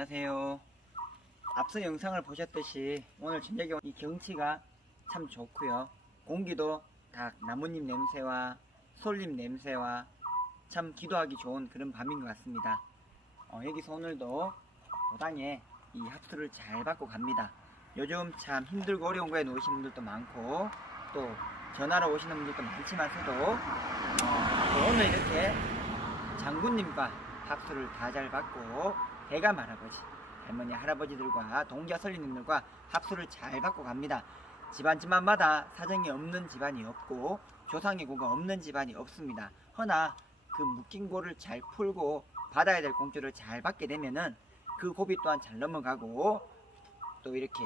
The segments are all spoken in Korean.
안녕하세요. 앞서 영상을 보셨듯이 오늘 저녁에 이 경치가 참 좋고요. 공기도 다 나뭇잎 냄새와 솔잎 냄새와 참 기도하기 좋은 그런 밤인 것 같습니다. 어, 여기서 오늘도 도당에 이 합수를 잘 받고 갑니다. 요즘 참 힘들고 어려운 거에 놓으신 분들도 많고 또 전화로 오시는 분들도 많지만서도 어, 또 오늘 이렇게 장군님과 합수를 다 잘 받고 대감 할아버지, 할머니, 할아버지들과 동기와 설리님들과 합수를 잘 받고 갑니다. 집안 집안마다 사정이 없는 집안이 없고 조상의 고가 없는 집안이 없습니다. 허나 그 묶인 고를 잘 풀고 받아야 될 공주를 잘 받게 되면은 그 고비 또한 잘 넘어가고 또 이렇게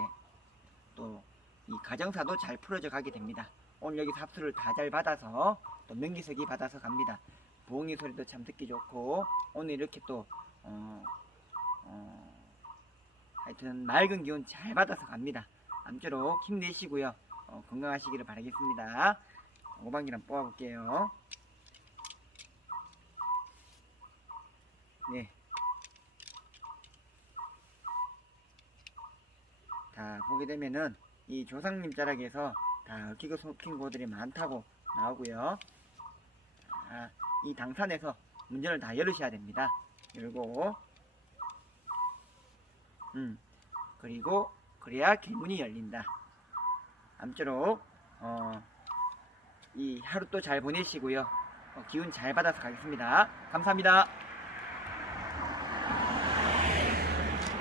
또 이 가정사도 잘 풀어져 가게 됩니다. 오늘 여기서 합수를 다 잘 받아서 또 명기석이 받아서 갑니다. 부엉이 소리도 참 듣기 좋고 오늘 이렇게 또 어, 어, 하여튼 맑은 기운 잘 받아서 갑니다. 아무쪼록 힘내시고요. 어, 건강하시기를 바라겠습니다. 오방기랑 뽑아볼게요. 네. 다 보게 되면은 이 조상님 자락에서 다 얽히고 속힌 고들이 많다고 나오고요. 자, 이 당산에서 문전을 다 열으셔야 됩니다. 열고, 음, 그리고 그래야 길문이 열린다. 아무쪼록 어, 이 하루 또 잘 보내시고요. 어, 기운 잘 받아서 가겠습니다. 감사합니다.